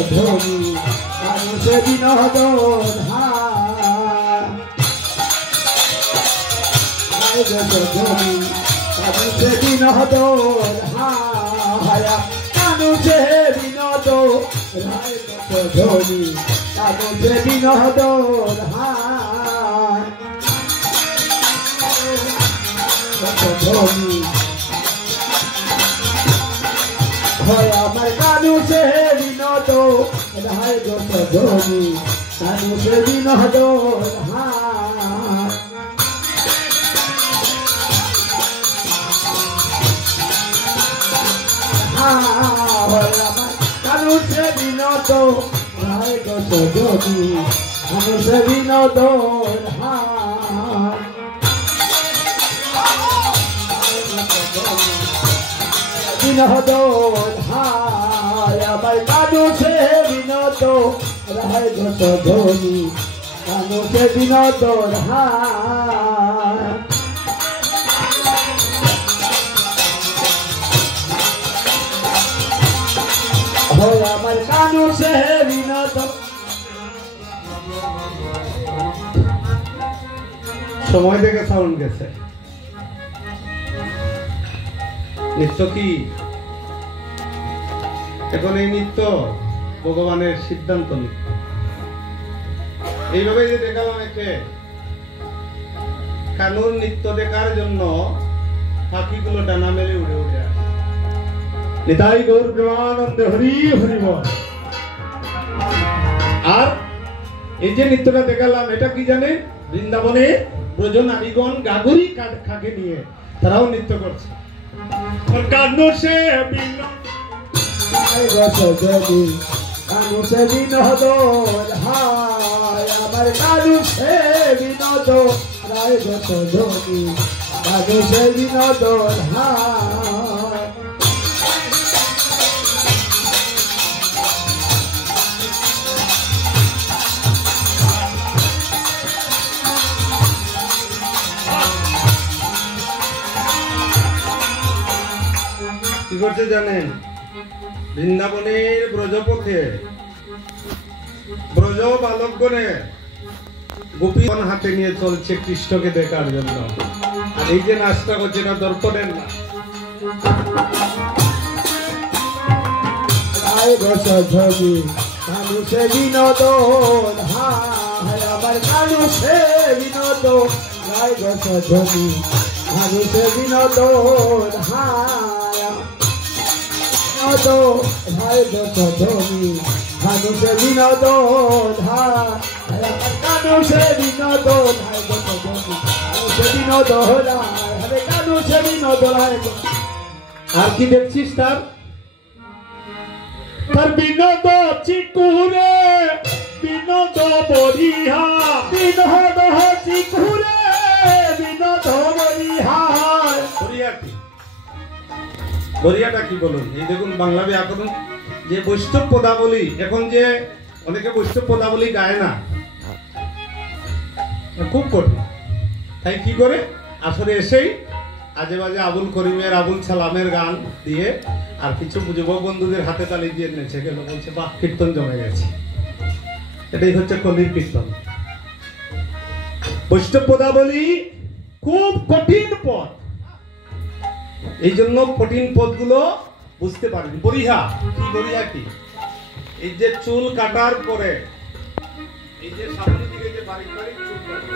ধনী মানুষে বিনোদন ধনী মানুষে বিনোদন মানুষে বিনোদন ধনী মানুষে বিনোদন ধনী আমার মানুষে বিনোদন ধনী মানুষে বিনোদন মানুষে বিনোদন ধনী মানুষে বিনোদন বিনোদন আমার মানুষে বিনোদন ধনী মানুষে বিনোদন আমার মানুষে বিনোদন। সময় থেকে সাউন্ড গেছে। নৃত্য কি এখন? এই নৃত্য ভগবানের সিদ্ধান্ত নৃত্য। এইভাবে যে দেখালাম একে কানুর নৃত্য দেখার জন্য পাখিগুলো ডানা মেলে উড়ে উড়ে আসে। নিতাই গৌর প্রেমানন্দ হরি হরি বল। আর এই যে নৃত্যটা দেখালাম এটা কি জানে? বৃন্দাবনে ব্রজ নারীগণ গাগুরি খাকে নিয়ে তারাও নৃত্য করছে। মানুষে বিনোদন আমার মানুষে বিনোদন ধনী মানুষে বিনোদন কি করছে জানেন? বৃন্দাবনের ব্রজপথে ব্রজ বালকগণে গোপীগণ হাতে নিয়ে চলছে কৃষ্ণকে দেখার জন্য। আর এই যে নাচটা করছে না দর্পণের না। ধনী মানুষে বিনোদন আমার মানুষে বিনোদন ধনী মানুষে বিনোদন ধনী মানুষে বিনোদন মানুষে বিনোদন মানুষে বিনোদন মানুষে বিনোদন। আর কি দেখছিস তার? তার বিনোদ চিকুরে বিনোদ বরিহা বিনোদ চিকুরে বিনোদ বরিহা। বরিয়াটা কি বলুন? এই দেখুন বাংলা ব্যাকরণ যে বৈষ্ণব পদাবলী, এখন যে অনেকে বৈষ্ণব পদাবলী গায় না, খুব কঠিন। তাই কি করে আসলে এসেই আজে বাজে আবুল করিমের আবুল সালামের গান দিয়ে আর কিছু যুবক বন্ধুদের হাতে তালি দিয়ে নেচে গেল, বলছে বাহ কীর্তন জমে গেছে। এটাই হচ্ছে কলির কীর্তন। বৈষ্ণব পদাবলী খুব কঠিন পদ, এই জন্য কঠিন পদগুলো বুঝতে পারেন। বরিহা কি? বরিহা কি? এই যে চুল কাটার পরে এই যে সামনের দিকে যে বারিক বারিক চুল কাটে,